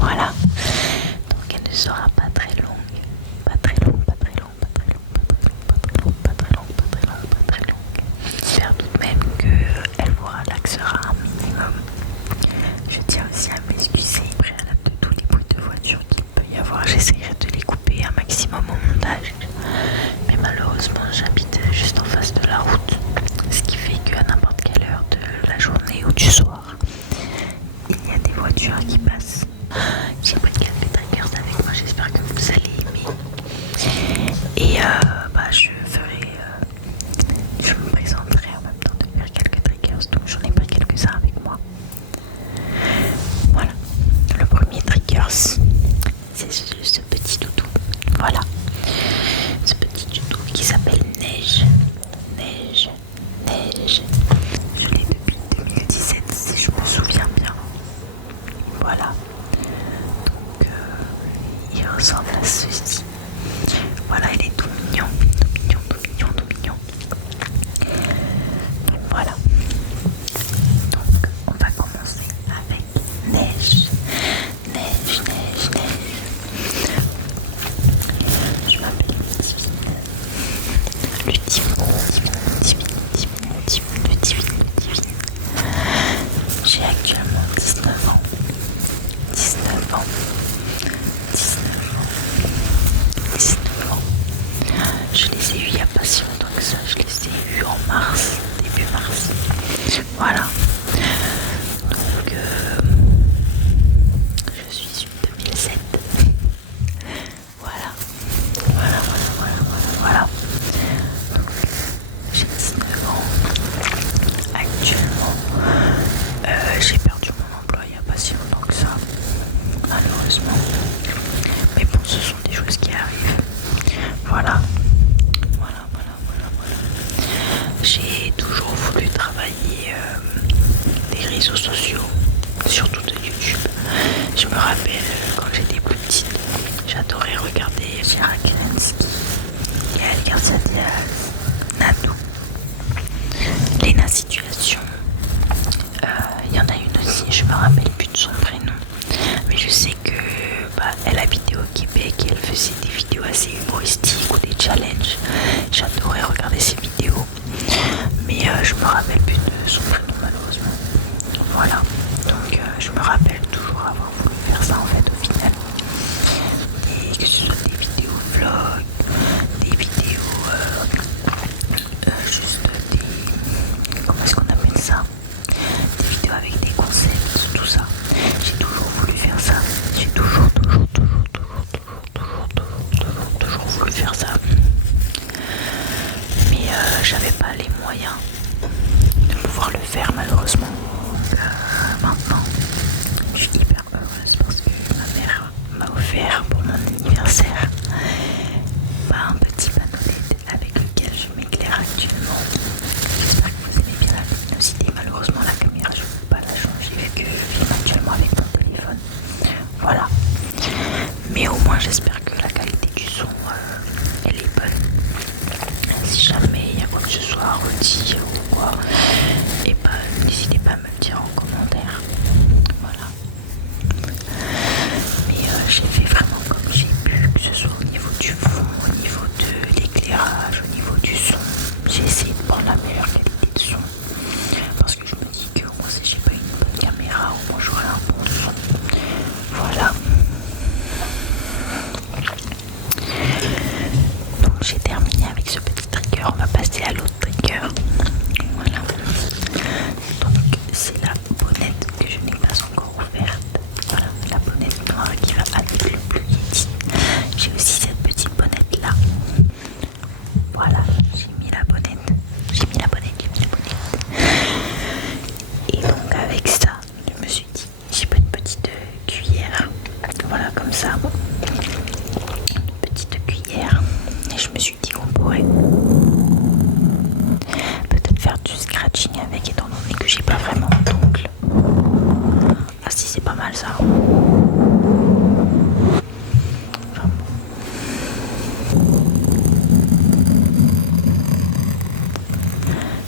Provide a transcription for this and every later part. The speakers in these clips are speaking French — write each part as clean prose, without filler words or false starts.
Voilà. Donc elle ne sera pas très longue. Pas très longue, pas très longue, pas très longue, pas très longue, pas très longue, pas très longue, pas très longue, pas très longue. J'espère tout de même qu'elle vous relaxera un minimum. Je tiens aussi à m'excuser préalable de tous les bruits de voiture qu'il peut y avoir. J'essaierai de les couper un maximum au montage. Mais malheureusement, j'habite juste en face de la route. Ce qui fait qu'à n'importe quelle heure de la journée ou du soir, il y a des voitures qui passent. J'ai pris quelques triggers avec moi, j'espère que vous allez aimer. Et je me présenterai en même temps de faire quelques triggers, donc j'en ai pris quelques-uns avec moi. Voilà, le premier triggers, c'est ce petit doudou. Voilà, ce petit doudou qui s'appelle Neige. Neige, neige. Je l'ai depuis 2017 si je me souviens bien. Voilà. Donc il ressemble à ceci. Voilà, il est tout mignon, tout mignon, tout mignon, tout mignon. Donc voilà. Donc on va commencer avec Neige. Neige, neige, neige. Je m'appelle Ludivine. J'ai actuellement 19 ans. 19 ans. 19 ans. Je les ai eus il n'y a pas si longtemps que ça. Je les ai eus en mars, début mars. Voilà. Donc, je suis sur 2007. Voilà. Voilà. Donc, j'ai 19 ans. Actuellement, j'ai perdu mon emploi il n'y a pas si longtemps que ça. Malheureusement. Mais bon, ce sont des choses qui arrivent. Voilà. J'ai toujours voulu travailler des réseaux sociaux, surtout de YouTube. Je me rappelle quand j'étais plus petite, j'adorais regarder Chiara Kerensky, Gaël Garcia Diaz, Nadou, Lena Situation. Il y en a une aussi, je me rappelle plus de son prénom, mais je sais que elle habitait au Québec et elle faisait des vidéos assez humoristiques ou des challenges. J'adorais regarder ses vidéos, mais je me rappelle plus de son prénom malheureusement. Voilà, donc je me rappelle toujours avoir voulu faire ça en fait au final. Et que ce soit des vidéos vlogs, des vidéos juste des... comment est-ce qu'on appelle ça? Des vidéos avec des concepts, tout ça. J'ai toujours voulu faire ça. J'ai toujours voulu faire ça. Mais j'avais pas les moyens de pouvoir le faire malheureusement. Maintenant, je suis hyper heureuse parce que ma mère m'a offert pour mon anniversaire un petit panneau LED avec lequel je m'éclaire actuellement. J'espère que vous aimez bien la luminosité. Malheureusement la caméra je ne peux pas la changer vu que je filme actuellement avec mon téléphone. Voilà. Mais au moins j'espère que la qualité du son elle est bonne. Si jamais il y a quoi que ce soit à redire ou quoi, et n'hésitez pas à me le dire en commentaire. Voilà. Mais j'ai fait vraiment comme j'ai pu, que ce soit au niveau du fond, au niveau de l'éclairage, au niveau du son. J'ai essayé de prendre la meilleure qualité de son parce que je me dis que moi si j'ai pas une bonne caméra, au moins j'aurai un bon son. Voilà. Donc j'ai terminé avec ce petit trigger. On va passer à l'autre trigger. Voilà. Donc c'est la bonnette que je n'ai pas encore ouverte. Voilà, la bonnette noire qui va avec le Blue Yeti. J'ai aussi cette petite bonnette là. Voilà, j'ai mis la bonnette. Et donc avec ça, je me suis dit, j'ai pris une petite cuillère. Voilà, comme ça. Une petite cuillère. Et je me suis dit qu'on pourrait peut-être faire du scratching avec, étant donné que j'ai pas vraiment d'ongles. Ah si, c'est pas mal ça.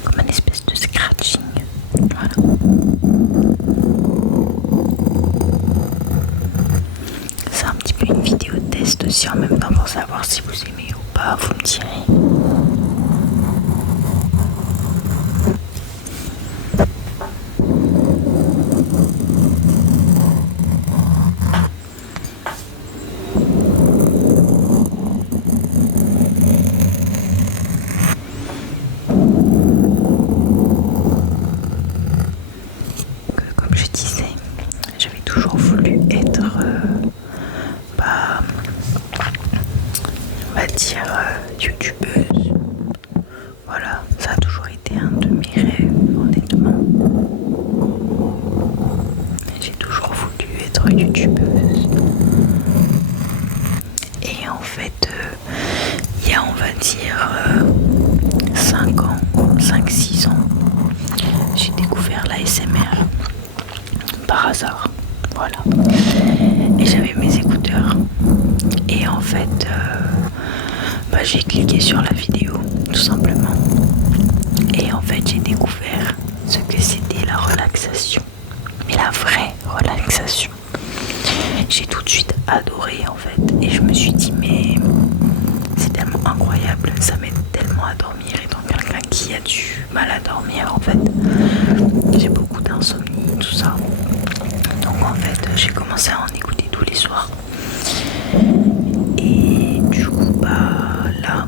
Comme une espèce de scratching. Voilà. fait une vidéo test aussi en même temps pour savoir si vous aimez ou pas, vous me direz. Comme je disais, j'avais toujours voulu être, on va dire, youtubeuse. Voilà, ça a toujours été un de mes rêves, honnêtement. J'ai toujours voulu être youtubeuse. Et en fait, il y a, on va dire, 5-6 ans, j'ai découvert l'ASMR par hasard. Voilà. Et j'avais mes écouteurs. Et en fait, j'ai cliqué sur la vidéo, tout simplement. Et en fait, j'ai découvert ce que c'était la relaxation. Mais la vraie relaxation. J'ai tout de suite adoré, en fait. Et je me suis dit, mais c'est tellement incroyable. Ça m'aide tellement à dormir. Étant quelqu'un qui a du mal à dormir, en fait. J'ai beaucoup d'insomnie, tout ça. Donc en fait, j'ai commencé à en écouter tous les soirs. Et du coup, là,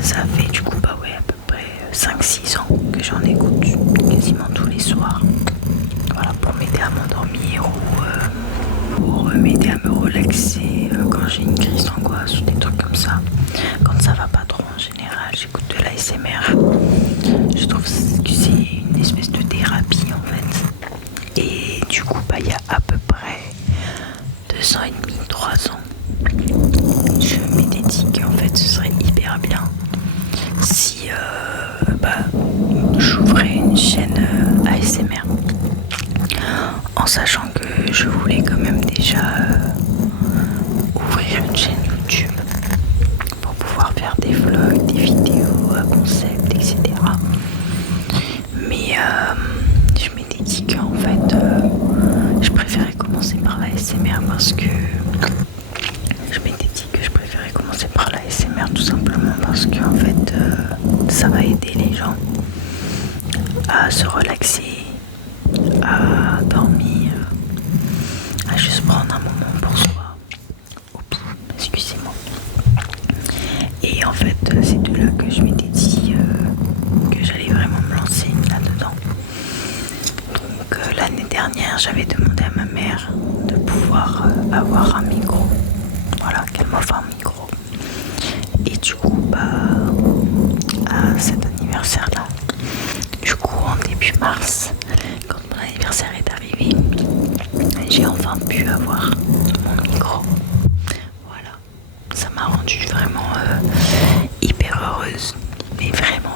ça fait du coup, à peu près 5-6 ans que j'en écoute quasiment tous les soirs. Voilà, pour m'aider à m'endormir ou pour m'aider à me relaxer quand j'ai une crise d'angoisse ou des trucs comme ça. Quand ça va pas trop en général, j'écoute de l'ASMR. Je trouve que c'est une espèce de thérapie en fait. Et du coup, il y a à peu près 2 ans et demi, 3 ans, je m'étais dit qu'en fait ce serait hyper bien si j'ouvrais une chaîne ASMR, en sachant que je voulais quand même déjà ouvrir une chaîne YouTube pour pouvoir faire des vlogs, des vidéos à concept, etc. Mais je m'étais dit qu'en fait je préférais commencer par la ASMR parce que tout simplement parce que en fait ça va aider les gens à se relaxer, à dormir, à juste prendre un moment pour soi. Oups, excusez-moi. Et en fait c'est de là que je m'étais dit que j'allais vraiment me lancer là-dedans. Donc l'année dernière j'avais demandé à ma mère de pouvoir avoir un micro. Voilà, qu'elle m'offre un micro. Et du coup, à cet anniversaire-là, du coup en début mars, quand mon anniversaire est arrivé, j'ai enfin pu avoir mon micro. Voilà, ça m'a rendue vraiment hyper heureuse, mais vraiment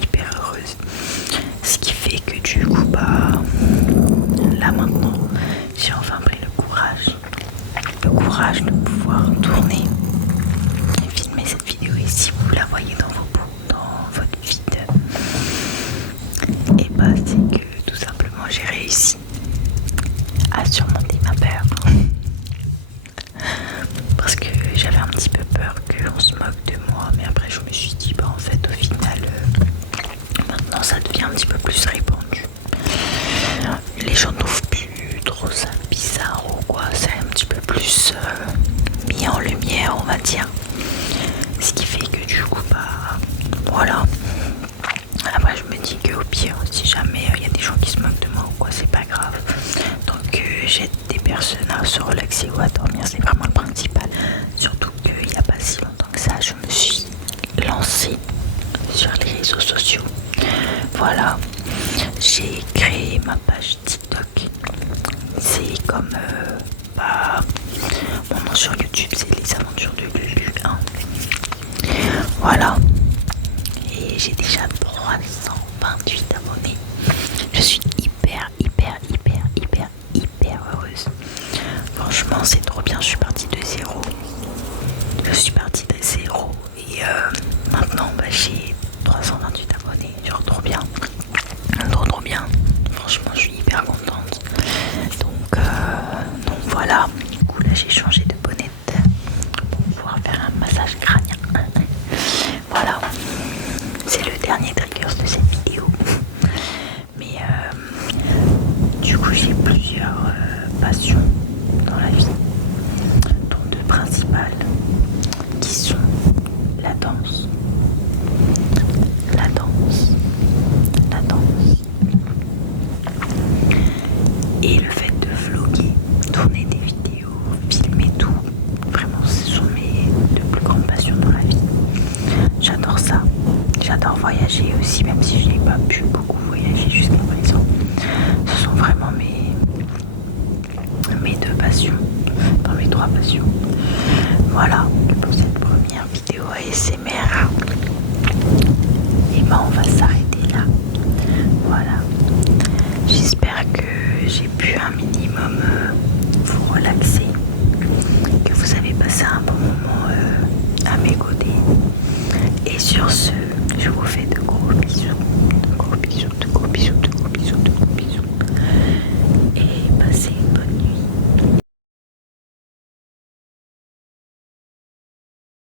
hyper heureuse. Ce qui fait que du coup, là maintenant, j'ai enfin pris le courage de pouvoir tourner et filmer cette vidéo. Et si vous la voyez dans votre feed, et c'est que tout simplement j'ai réussi à surmonter ma peur, parce que j'avais un petit peu peur qu'on se moque de moi, mais après je me suis dit en fait au final maintenant ça devient un petit peu plus répandu, les gens trouvent plus trop ça bizarre ou quoi, c'est un petit peu plus mis en lumière, on va dire. Ce qui fait que du coup, voilà. Après, je me dis qu'au pire, si jamais il y a des gens qui se moquent de moi ou quoi, c'est pas grave. Donc, j'aide des personnes à se relaxer ou à dormir, c'est vraiment le principal. Surtout qu'il n'y a pas si longtemps que ça, je me suis lancée sur les réseaux sociaux. Voilà, j'ai créé ma page TikTok. C'est comme mon nom sur YouTube, c'est les aventures de Lulu 1. Voilà, et j'ai déjà 328 abonnés. Je suis hyper heureuse. Franchement, c'est trop bien. Je suis partie de zéro. Et maintenant, j'ai 328 abonnés. Genre trop bien. Trop bien. Franchement, je suis hyper contente. Donc voilà. Du coup, là, j'ai changé de bonnette. massage crânien. Voilà, c'est le dernier trigger de cette vidéo. Mais du coup j'ai plusieurs passions dans la vie, dont deux principales qui sont la danse, la danse, la danse et le fait de vlogger, tourner des vidéos, filmer tout. Vraiment ce sont mes deux plus grandes passions dans la vie. J'adore ça. J'adore voyager aussi, même si je n'ai pas pu beaucoup voyager jusqu'à présent. Ce sont vraiment mes deux passions, dans mes trois passions. Voilà pour cette première vidéo ASMR. Et ben on va s'arrêter là. Voilà. J'espère que j'ai pu un minimum vous relaxer, que vous avez passé un bon moment à mes côtés. Et sur ce, je vous fais de gros bisous, de gros